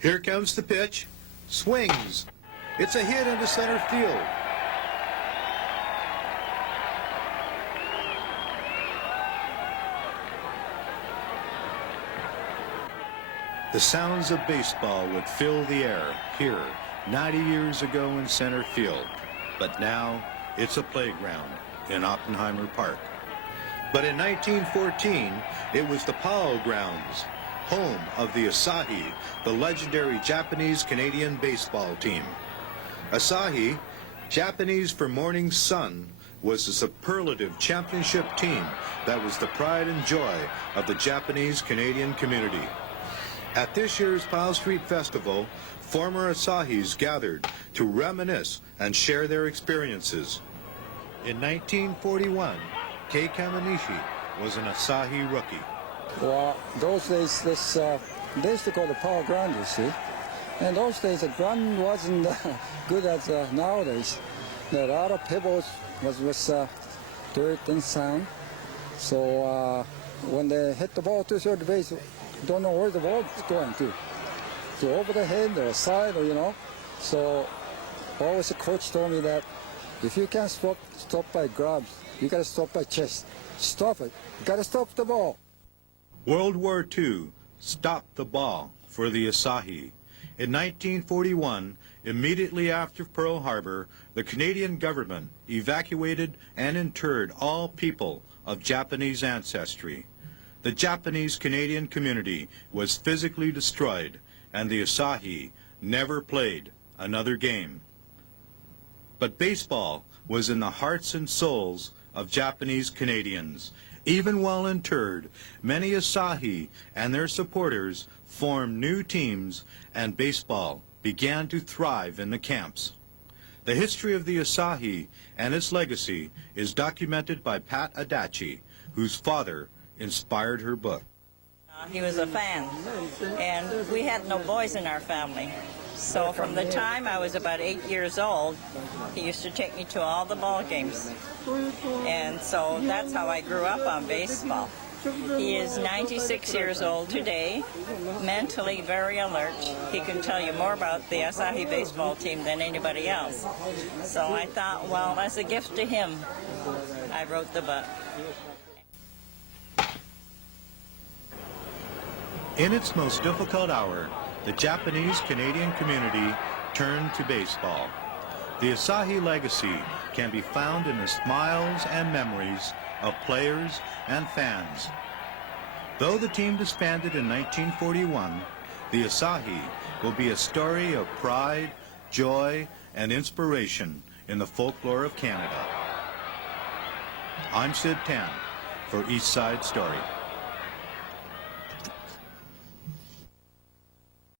Here comes the pitch. Swings. It's a hit into center field. The sounds of baseball would fill the air here 90 years ago in center field. But now it's a playground in Oppenheimer Park. But in 1914, it was the Powell grounds, home of the Asahi, the legendary Japanese-Canadian baseball team. Asahi, Japanese for morning sun, was a superlative championship team that was the pride and joy of the Japanese-Canadian community. At this year's Powell Street Festival, former Asahis gathered to reminisce and share their experiences. In 1941, Kei Kamanishi was an Asahi rookie. Well, those days, they used to call the Powell ground, you see. And those days, the ground wasn't good as nowadays. A lot of pebbles was dirt and sand. So when they hit the ball to third base, don't know where the ball is going to. So over the head or side, or, you know. So always the coach told me that if you can't stop by grabs, you got to stop by chest. Stop it. You got to stop the ball. World War II stopped the ball for the Asahi. In 1941, immediately after Pearl Harbor, the Canadian government evacuated and interred all people of Japanese ancestry. The Japanese-Canadian community was physically destroyed, and the Asahi never played another game. But baseball was in the hearts and souls of Japanese Canadians. Even while interred, many Asahi and their supporters formed new teams, and baseball began to thrive in the camps. The history of the Asahi and its legacy is documented by Pat Adachi, whose father inspired her book. He was a fan, and we had no boys in our family. So from the time I was about 8 years old, he used to take me to all the ball games. And so that's how I grew up on baseball. He is 96 years old today, mentally very alert. He can tell you more about the Asahi baseball team than anybody else. So I thought, well, as a gift to him, I wrote the book. In its most difficult hour, the Japanese-Canadian community turned to baseball. The Asahi legacy can be found in the smiles and memories of players and fans. Though the team disbanded in 1941, the Asahi will be a story of pride, joy, and inspiration in the folklore of Canada. I'm Sid Tan for East Side Story.